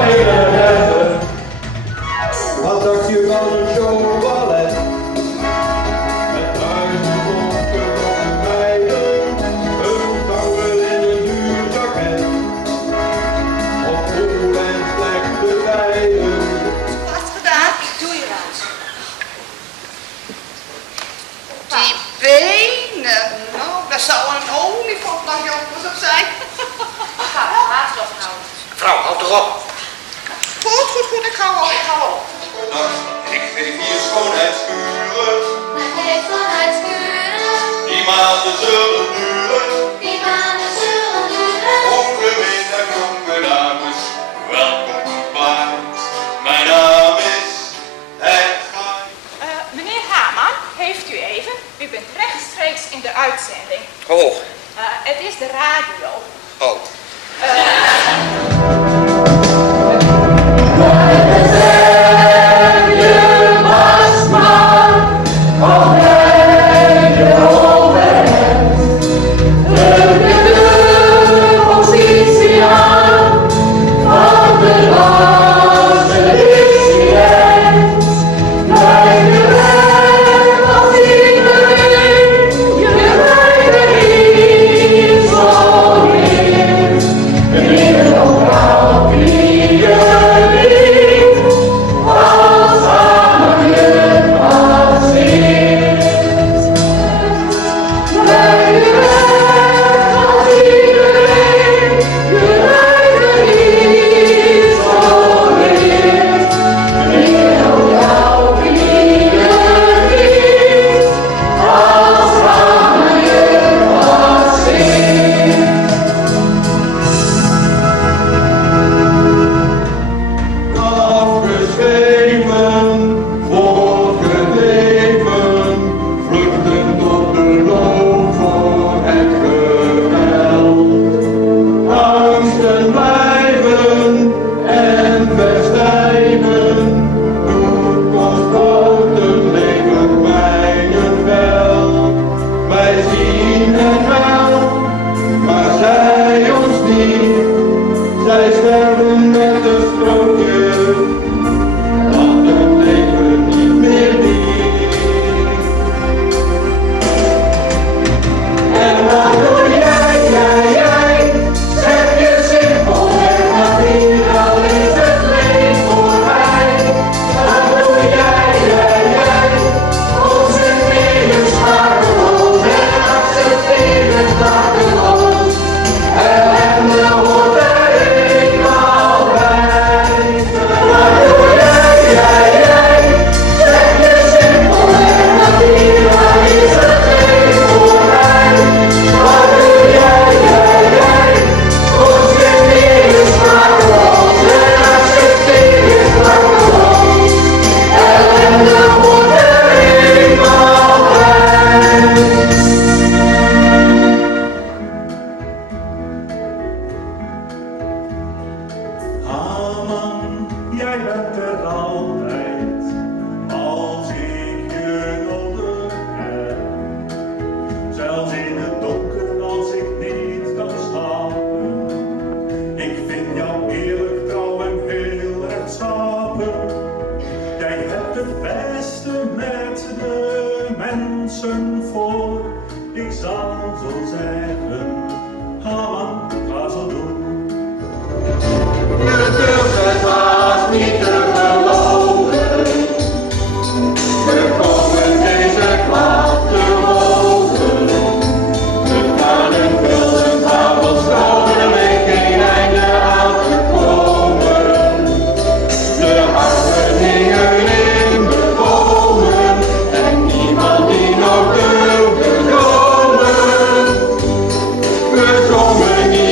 kamelen. Wat dacht je van een showballet? Met duizend opgedrongen meiden, hun vrouwen in een duur jacket. Op goede en slechte tijden. Vast gedaan, ik doe je wat. Die benen, nou, daar zou een olifant nog jaloers op zijn. Ga haast ophouden. Vrouw, houd toch op. Goed, ik ga wel. Ik geef hier schoonheidskuren. Hij geeft schoonheidskuren. Die maanden zullen duren. Die maanden zullen duren. Goedemiddag jonge dames, welkom bij. Mijn naam is Edgar. Meneer Haman, heeft u even? U bent rechtstreeks in de uitzending. Oh, Het is de radio. oh. Gezongen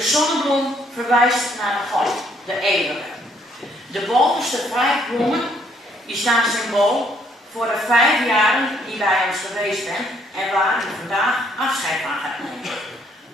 De zonnebloem verwijst naar de God, de eeuwige. De bovenste 5 bloemen die staan symbool voor de 5 jaren die bij ons geweest bent en waar u vandaag afscheid van gaat nemen.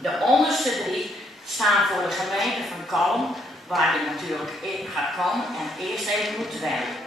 De onderste 3 staan voor de gemeente van Kalm, waar u natuurlijk in gaat komen en eerst even moet werken.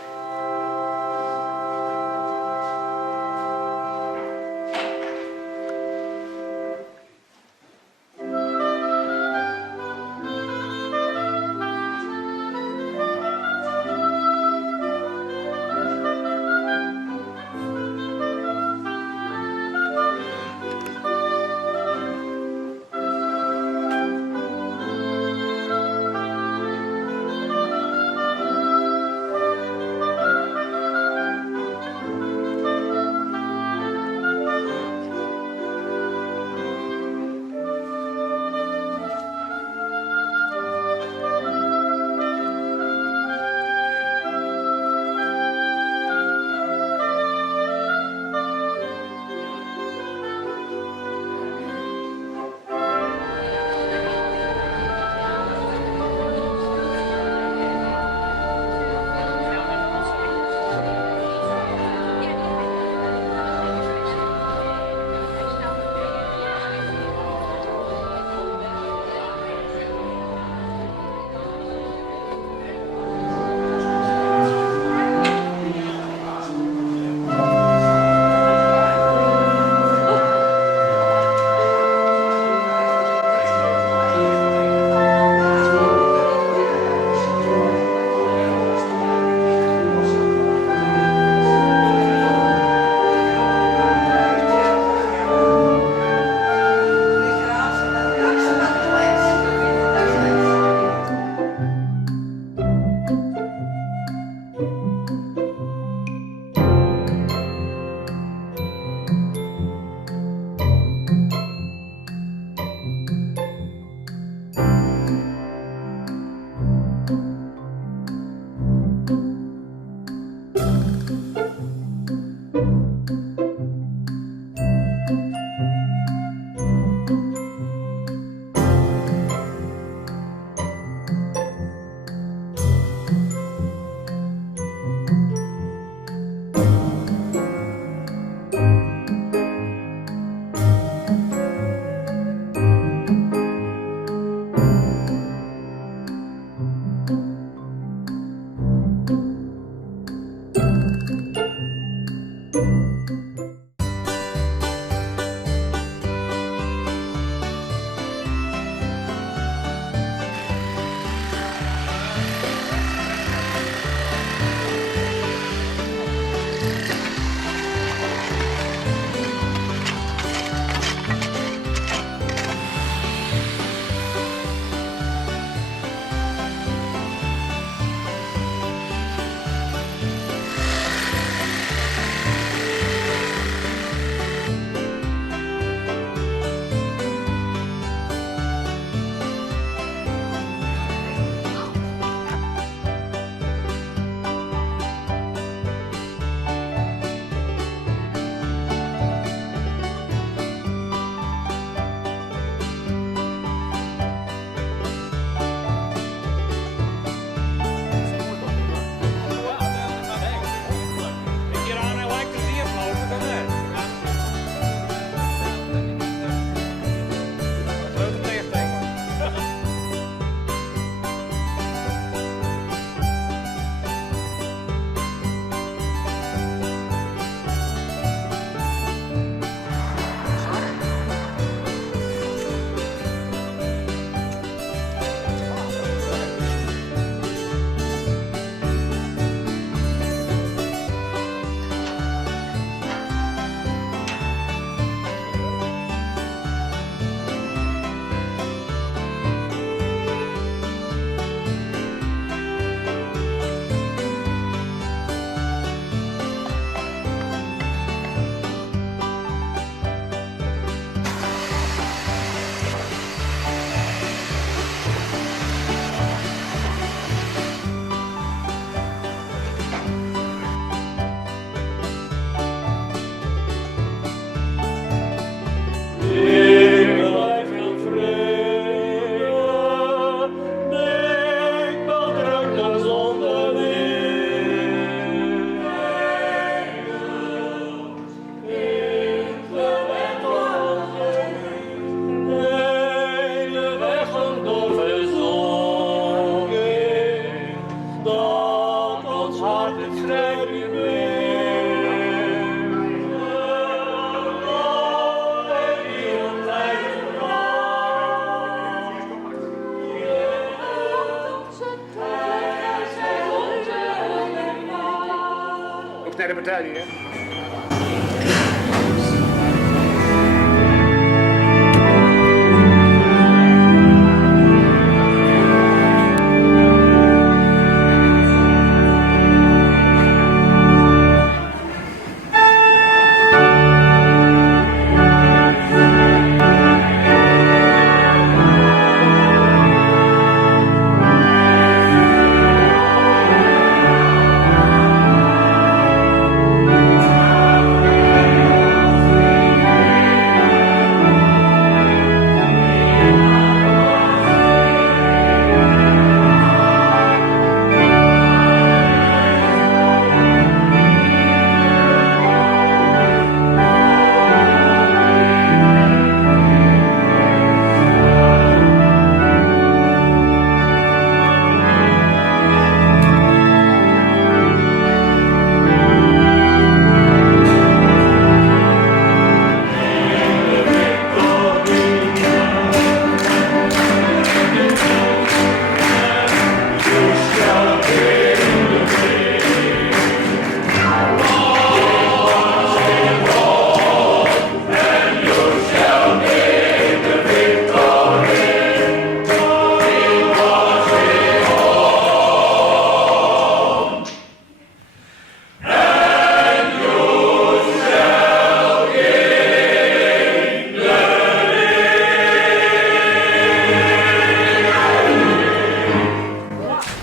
naar de partij, hè?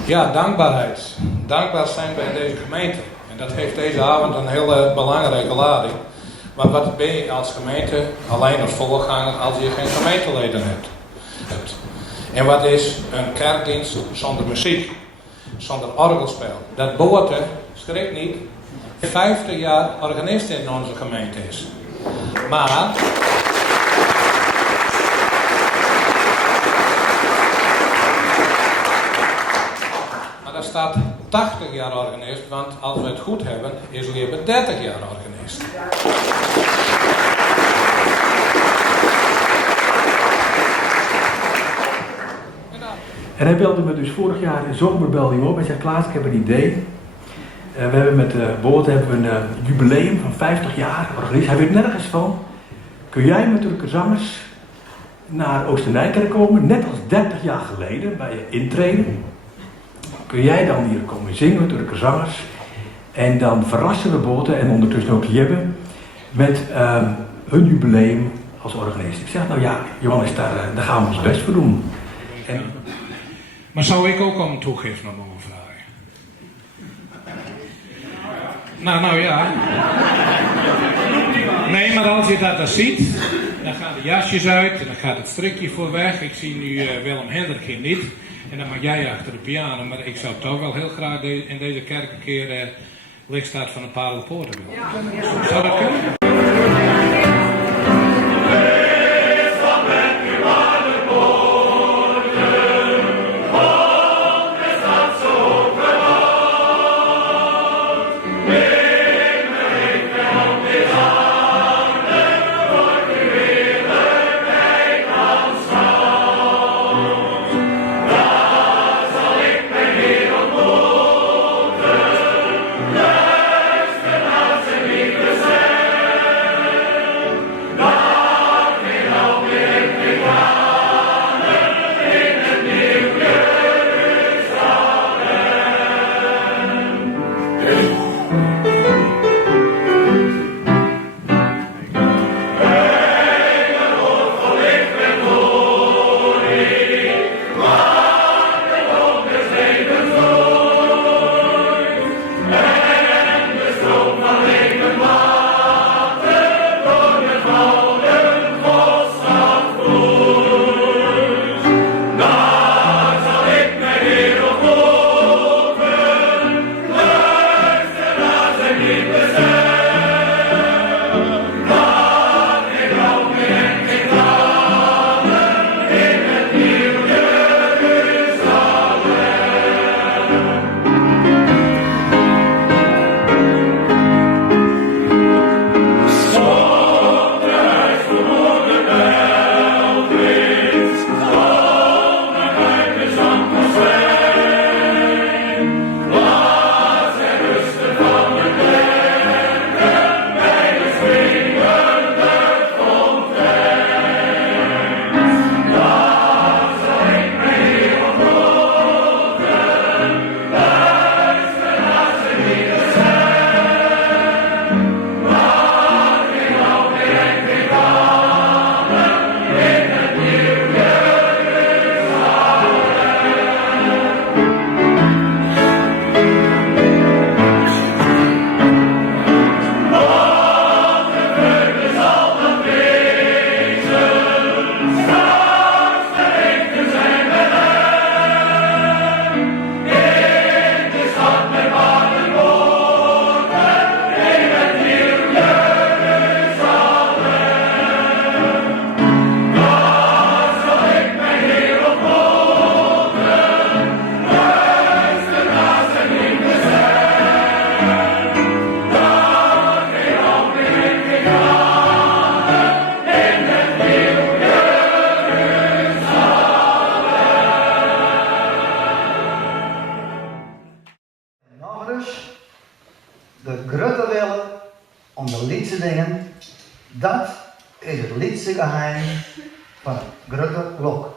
Ja, dankbaarheid. Dankbaar zijn bij deze gemeente. En dat heeft deze avond een hele belangrijke lading. Maar wat ben je als gemeente alleen als voorganger als je geen gemeenteleden hebt? En wat is een kerkdienst zonder muziek? Zonder orgelspel? Dat Boorte, schrik niet, 50 jaar organist in onze gemeente is. Maar daar staat 80 jaar organist, want als we het goed hebben, is liever 30 jaar organist. En hij belde me dus vorig jaar in zomer belde hij me op en zei: Klaas, ik heb een idee. We hebben met Boorte een jubileum van 50 jaar organist. Hij weet nergens van. Kun jij met Turken zangers naar Oost-Nijkerk komen, net als 30 jaar geleden bij je intreden? Kun jij dan hier komen zingen met Turken zangers? En dan verrassen we Boorte en ondertussen ook Jebbe met hun jubileum als organist. Ik zeg: nou ja, Johannes, daar gaan we ons best voor doen. En maar zou ik ook om een toegift nog mogen vragen? Nou ja. Nee, maar als je dat dan ziet, dan gaan de jasjes uit en dan gaat het strikje voor weg. Ik zie nu Willem Hendrik hier niet. En dan mag jij achter de piano, maar ik zou toch wel heel graag in deze kerk een keer lichtstaat van een Parelpoorten willen. Zou dat kunnen? nog eens, de grote willen om de lietse dingen, dat is het lietse geheim van het grote lok.